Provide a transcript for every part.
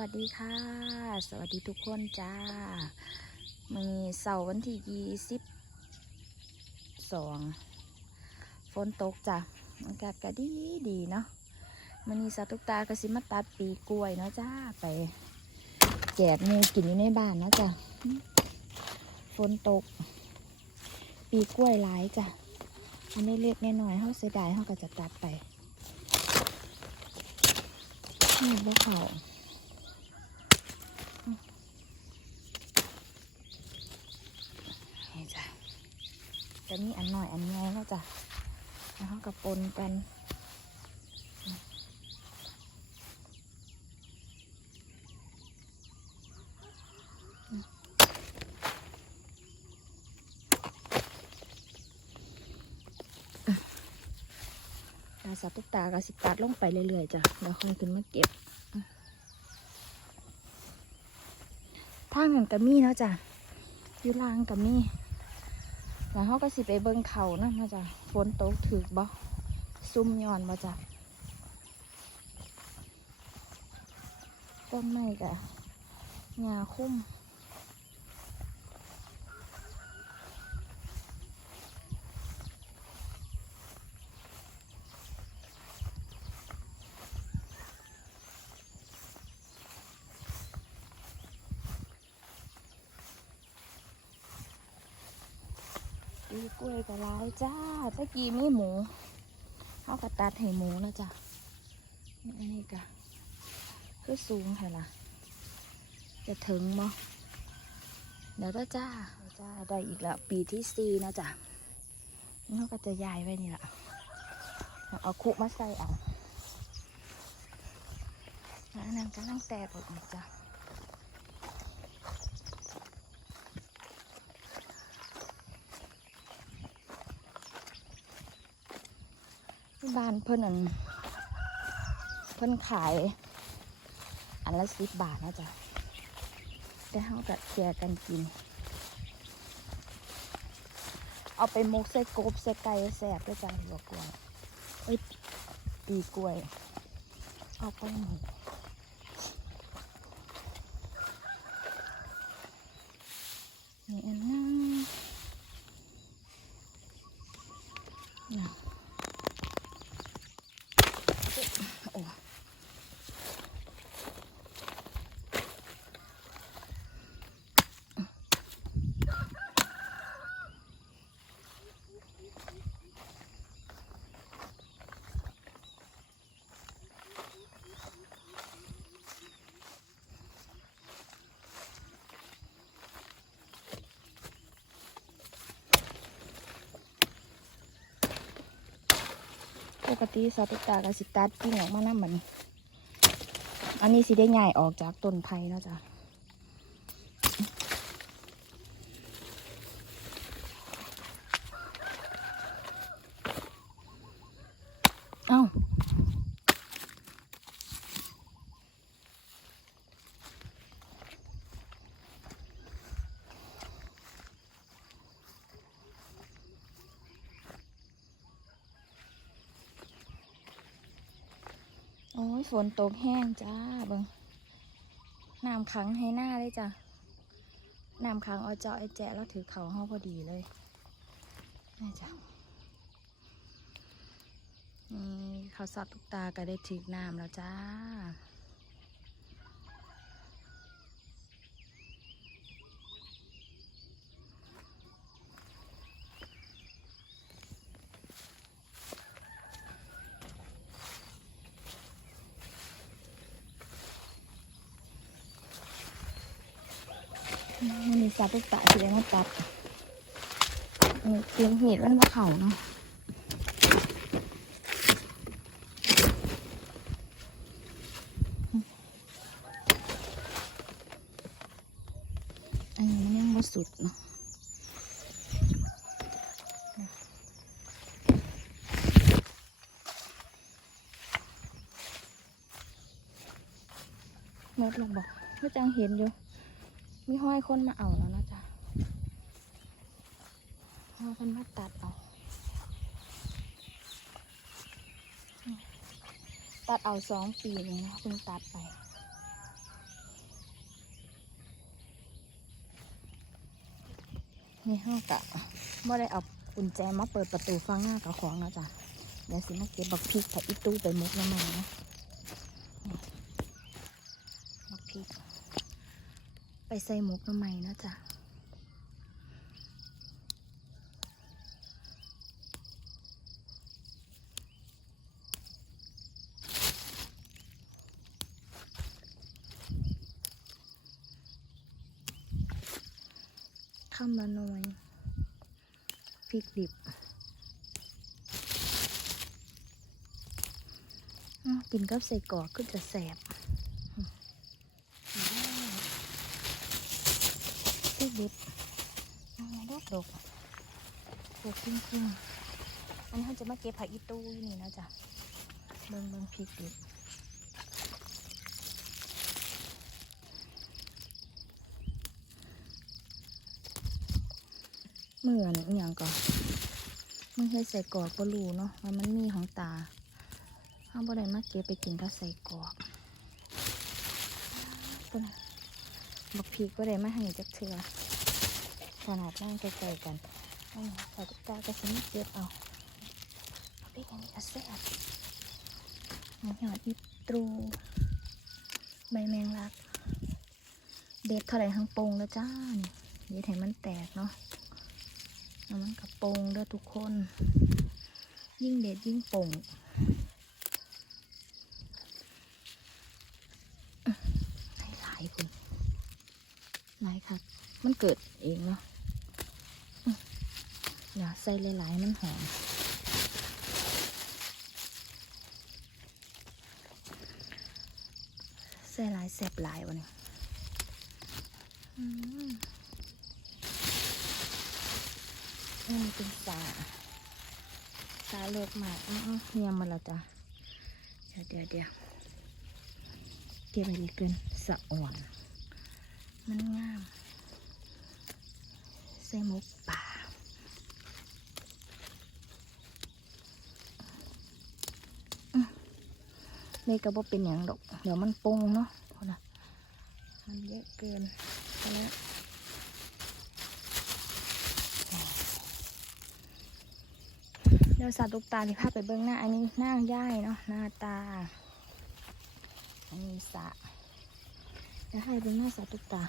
วัสดีค่ะ สวัสดีทุกคนจ้า มีเสาร์วันที่ยี่สิบสองฝนตกจ้ะอากาศก็ดีดีเนาะมันนี้สาวตุกตากระสิมาตัดปีกล้วยเนาะจ้าไปแจกมูกินอยู่ในบ้านเนาะจ้ะฝนตก ปีกล้วยหลายจ้ะอันนี้เล็กๆน้อยเขาเสียดายเขาก็จะตัดไปนี่พวกเขา นี่จ้ะ จะมีอันหน่อยอันใหญ่เนาะจ้ะแล้วเขาก็ปนกันตาสับตุกตาก็สิตัดลงไปเรื่อยๆจ้ะแล้วค่อยขึ้นมาเก็บทางนั้นก็มีเนาะจ้ะยู่ลางกับนี่ แล้วเขาก็สิไปเบิ้งเขานะมาจ้ะฝนตกถึกบ่ซุ่มย้อนมาจ้ะต้นไม้กะหญ้าคุ้ม ปีกล้วยก็ร้ายจ้าตะกี้มีหมูเขาก็ตัดให้หมูนะจ้ะนี่อันนี้กะคือสูงค่ละจะถึงบ่เดี๋ยวก็จ้าเดี๋ยวจ้าได้อีกแล้วปีที่สี่นะจ้ะเขาก็จะย้ายไว้นี่แหละเอาคุมาใส่เอาอันนั้นก็นั่งแตกออกอีกจ้ะ บ้านเพิ่นอันเพิ่นขาย อันละสิบบาทนะจ๊ะแต่เขากับแชร์กันกิน เอาไปหมกใส่กบใส่ไก่แสบด้วยจ้ะหัวกล้วยเอ้ยปีกล้วย เอาไปหมกนี่อันนั้นน่ะ โอ้ป กติสาตุกตากับสิตัดกิ่งออกมาน้ำมัน อันนี้สิได้ใหญ่ออกจากต้นไผ่แล้วจ้ะ ฝนตกแห้งจ้าเบิงน้ำขังให้หน้าเลยจ้ะน้ำขังเอาเจาะไอ้แจะแล้วถือเขาห้องพอดีเลยนี่จ้ะนี่เขาสัตว์ทุกตาก็ได้ถือน้ำแล้วจ้า มันมีสัตว์ทุกตาที่ได้มาตัดนี่เตรียมเห็ดมันมาเข่าเนาะอันนี้มันยังไม่สุดเนาะหมดแล้วบอกก็จังเห็นอยู่ มีห้อยคนมาเอาแล้วนะจ๊ะเอาคนมาตัดเอา ตัดเอาสองปีนี่นะคุณตัดไปนี่ห้ากะไม่ได้เอากุญแจมาเปิดประตูฟังหน้ากับของนะจ๊ะเดี๋ยวสิมาเก็บบักพีกใส่อีตู้ไปมุกน้ำมันนะ ใส่หมกน้ำมันะจ๊ะข้ามละหน่อยพริกดิบกินกับใส่กอกก็จะแสบอืม พริกดิบอ้าวดอกดอกปลูกครึ่งครึ่งอันนี้เขาจะมาเก็บผักอีตู้นี่นะจ๊ะเบิ่งเบิ่งพริกดิบเหมือนอหย่างก่อนมันเคยใส่กรอกก็รู้เนาะว่ามันมีของตาห้ามบ่ได้มาเก็บไปกินก็ใส่กรอกตัวน่ะ บักพีก็ได้มาให้จักเทือขนาดนั่งใกล้ๆกันอันนี้ใส่ตุ๊กตาก็สิมาเก็บเอาบักพีอันนี้ก็แซ่บหมูหยอดอีตรู ใบแมงลัก เด็ดเท่าไหร่ทั้งโปงแล้วจ้านี่เด็ดให้มันแตกเนาะแล้วมันกระโปงเด้อทุกคน ยิ่งเด็ดยิ่งโป่งให้หลายคุณ หลายครับมันเกิดเองเนาะอย่าใส่หลายๆมันหอมใส่หลายแสบหลายวะเนี่ยอืมนี่เป็นสาสาเลือกหมากเฮียมมาแล้วจ้ะเดี๋ยวเดี๋ยวเดี๋ยวเก็บไปดีเกินสะอ่อน มันงามใส่หมกป่าอื้อนี่ก็บ่เป็นอย่างดอก เดี๋ยวมันปงเนาะพอนะมันเยอะเกินแล้วเดี๋ยวสาตุกตาที่พาไปเบื้องหน้า อันนี้หน้าย่ายเนาะหน้าตา อันนี้สระ เดี๋ยวให้เบื้องหน้าสาตุกตา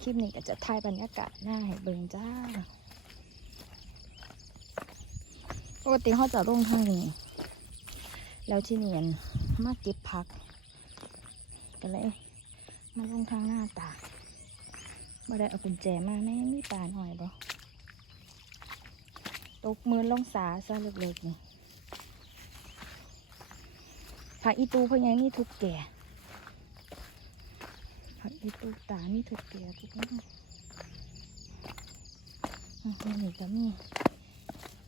คลิปนี้ก็จะถ่ายบรรยากาศหน้าให้เบิ่งจ้า ปกติเขาจะลงทางนี้ แล้วที่เนียนมาเก็บพักก็เลยมาลงทางหน้าตาบ่ได้เอากุญแจมาแม่มีตาหน่อยบ่ตกมือลงสาซะเล็กๆนี่ ผักอีตูเพราะไงมีทุกแก่ผักอีตูตามีทุกแก่ทุกคนอืมนี่ก็มี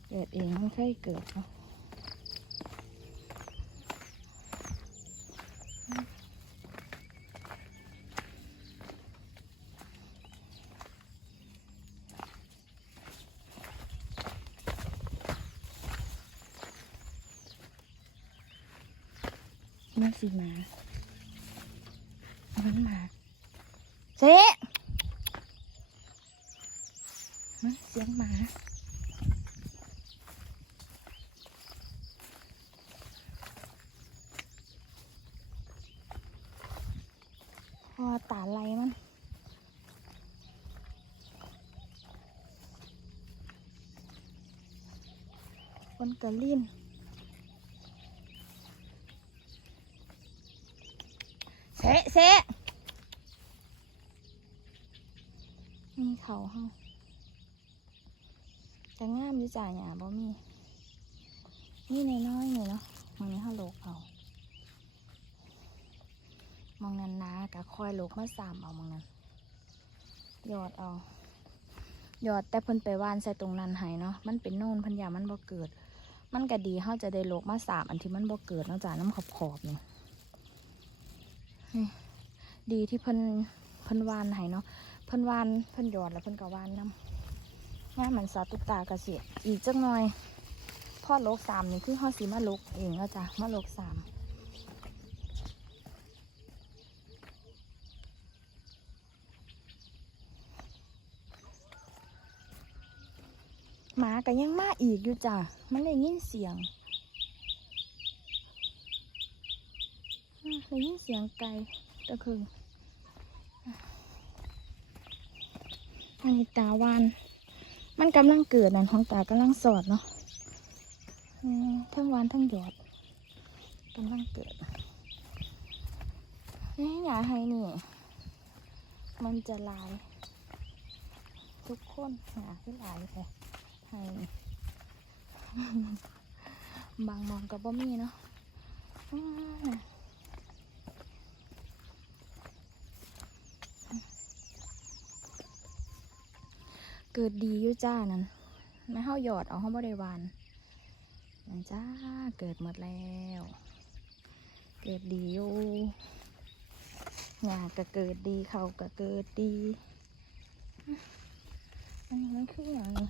เกิดเองไม่ใช่เกิดเนาะ มันสิมามันมาเจ๊มันเสียงหมาพอตาไหลมันคนกระลิ่น เสะเสะมีเขาเฮาแต่งามอยู่จ่าหยาบ่มีนี่ในน้อยๆนี่เนาะมันนี้เฮาโลกเอามองนันนากะคอยโลกมาสามเอามองนั้นหยอดเอาหยอดแต่เพิ่นไปว่านใส่ตรงนั้นให้เนาะมันเป็นโน่นพันยามันบ่เกิด มันก็ดีเฮาจะได้โลกมาสามอันที่มันบ่เกิดนาะจ้าน้ำขอบขอบๆนี่ย ดีที่เพิ่นเพิ่นวานไห้เนาะเพิ่นวานเพิ่นหยอดแล้วเพิ่นกะวานนำง่ายเหมือนสาตุกตากระสีอีกจังหน่อยพ่อโลกสามนี่คือห่อสีมะลกเองก็จ้ะมะลกสามหมากะยังมาอีกอยู่จ้ะมันได้ยินเสียง ได้ยินเสียงไก่ตะคืออันนี้ตาวาน มันกำลังเกิดนั่นของตากำลังสอดเนาะทั้งวานทั้งหยอดกำลังเกิดนี่อย่าให้นี่ มันจะลาย ทุกคนหาขึ้นลายแค่ให้บางมองกับบ่มีเนาะ เกิดดีอยู่จ้านั่นไม่เฮาหยอดเอาเฮาบ่ได้วานนั่นจ้าเกิดหมดแล้ว เกิดดีอยู่หญ้าก็เกิดดีเขาก็เกิดดี อันนี้มันคืออย่างนี้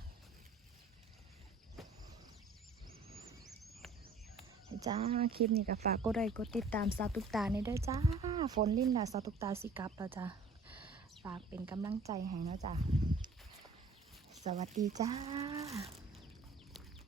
จ้า คลิปนี้ก็ฝากกดไลค์กดติดตามสาวตุกตาในเด้วยจ้า ฝนลิ้นและสาวตุกตาสิกับแล้วจ้าฝากเป็นกำลังใจให้นะจ้า สวัสดีจ้า